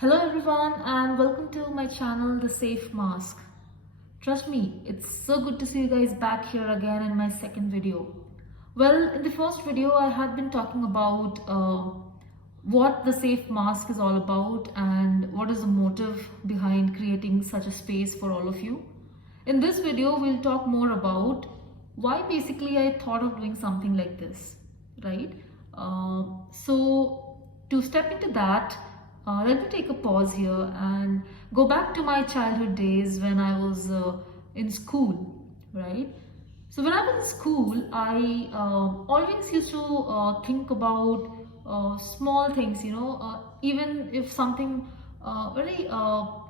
Hello everyone and welcome to my channel The Safe Mask. Trust me, it's so good to see you guys back here again in my second video. Well, in the first video I had been talking about what the safe mask is all about and what is the motive behind creating such a space for all of you. In this video we'll talk more about why basically I thought of doing something like this, right? So to step into that, let me take a pause here and go back to my childhood days when I was in school, right? So when I was in school, I always used to think about small things, even if something very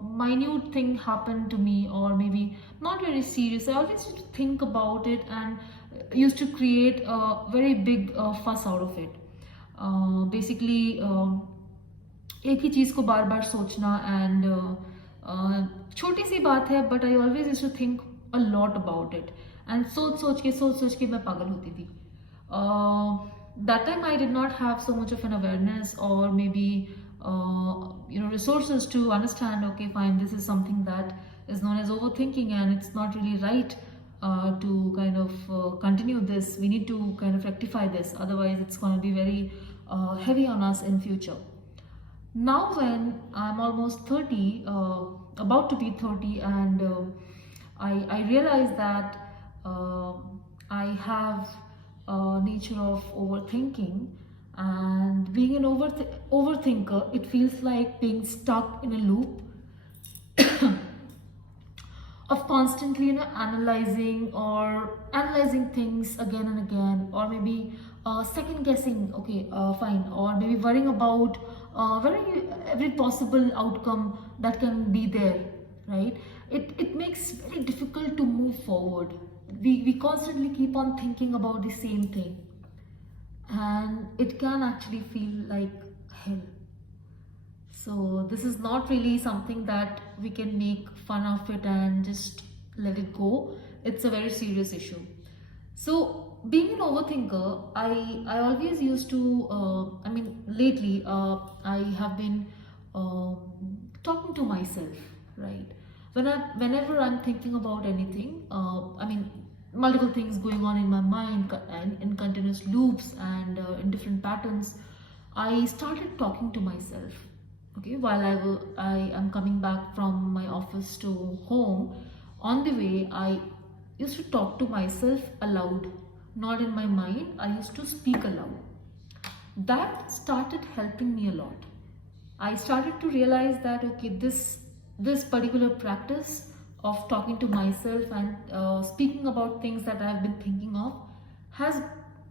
minute thing happened to me, or maybe not very serious, I always used to think about it and used to create a very big fuss out of it. Basically, एक ही चीज़ को बार बार सोचना and छोटी सी बात है but I always used to think a lot about it and सोच के मैं पागल होती थी. That time I did not have so much of an awareness or maybe resources to understand, okay fine, this is something that is known as overthinking and it's not really right to kind of continue this. We need to kind of rectify this, otherwise it's going to be very heavy on us in future. Now when I'm almost 30, about to be 30, and I realize that I have a nature of overthinking, and being an overthinker, it feels like being stuck in a loop of constantly analyzing things again and again, or maybe second guessing, okay fine, or maybe worrying about every possible outcome that can be there, right? It makes very difficult to move forward. We constantly keep on thinking about the same thing, and it can actually feel like hell. So this is not really something that we can make fun of it and just let it go. It's a very serious issue. So being an overthinker, I always used to, lately I have been talking to myself, right? Whenever I'm thinking about anything, multiple things going on in my mind and in continuous loops and in different patterns, I started talking to myself. Okay, while I am coming back from my office to home, on the way I used to talk to myself aloud, not in my mind. I used to speak aloud. That started helping me a lot. I started to realize that okay, this particular practice of talking to myself and speaking about things that I have been thinking of has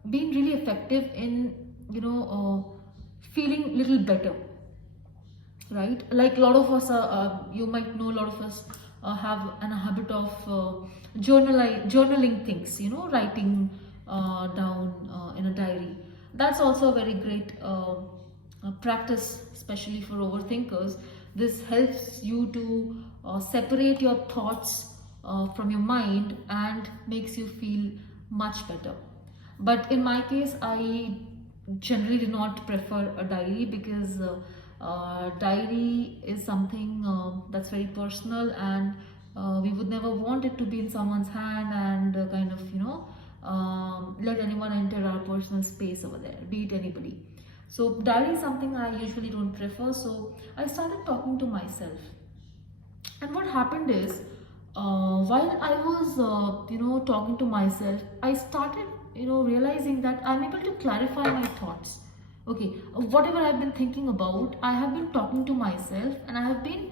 been really effective in feeling little better, right? Like a lot of us you might know, a lot of us have a habit of journaling things, writing down in a diary. That's also a very great practice, especially for overthinkers. This helps you to separate your thoughts from your mind and makes you feel much better. But in my case, I generally do not prefer a diary because diary is something that's very personal, and we would never want it to be in someone's hand and let anyone enter our personal space over there, be it anybody. So diary is something I usually don't prefer. So I started talking to myself, and what happened is while I was talking to myself, I started realizing that I'm able to clarify my thoughts. Okay, whatever I've been thinking about, I have been talking to myself, and I have been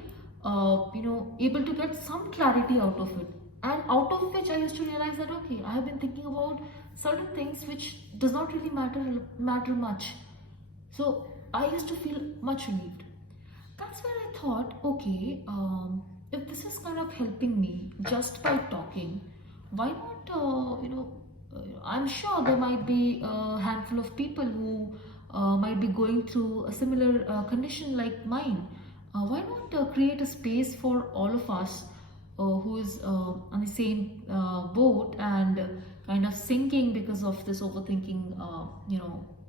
able to get some clarity out of it, and out of which I used to realize that okay, I have been thinking about certain things which does not really matter much. So I used to feel much relieved. That's where I thought, okay, if this is kind of helping me just by talking, why not, I'm sure there might be a handful of people who might be going through a similar condition like mine. Why not create a space for all of us who is on the same boat and kind of sinking because of this overthinking,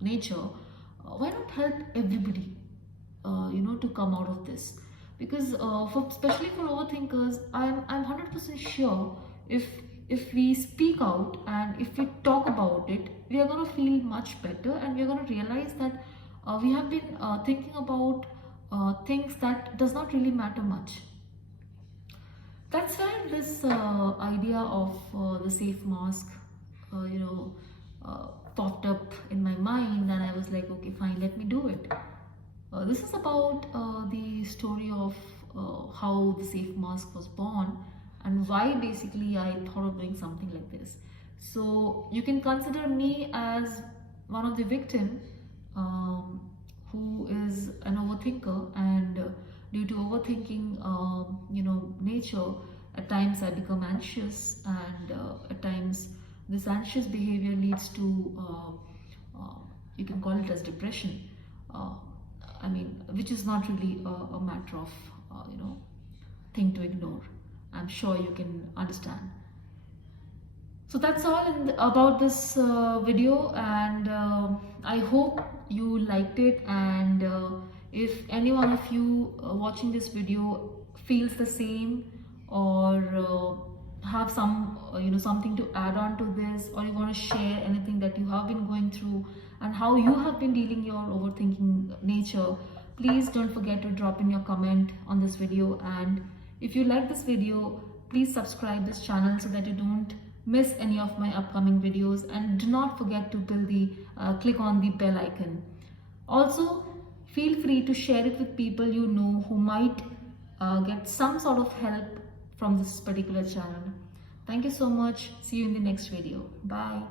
nature? Why not help everybody to come out of this. Because for especially for overthinkers, I'm 100% sure if we speak out and if we talk about it, we are going to feel much better, and we are going to realize that we have been thinking about things that does not really matter much. That's where this idea of the safe mask, uh, you know, popped up in my mind, and I was like, okay, fine, let me do it. This is about the story of how the safe mask was born and why basically I thought of doing something like this. So you can consider me as one of the victim um, who is an overthinker, and due to overthinking, nature, at times I become anxious, and at times this anxious behavior leads to you can call it as depression. Uh, which is not really a matter of thing to ignore. I'm sure you can understand. So that's all about this video, and I hope you liked it. And if any one of you watching this video feels the same, or have some something to add on to this, or you want to share anything that you have been going through and how you have been dealing your overthinking nature, please don't forget to drop in your comment on this video. And if you like this video, please subscribe this channel so that you don't miss any of my upcoming videos, and do not forget to click on the bell icon. Also, feel free to share it with people you know who might get some sort of help from this particular channel. Thank you so much. See you in the next video. Bye.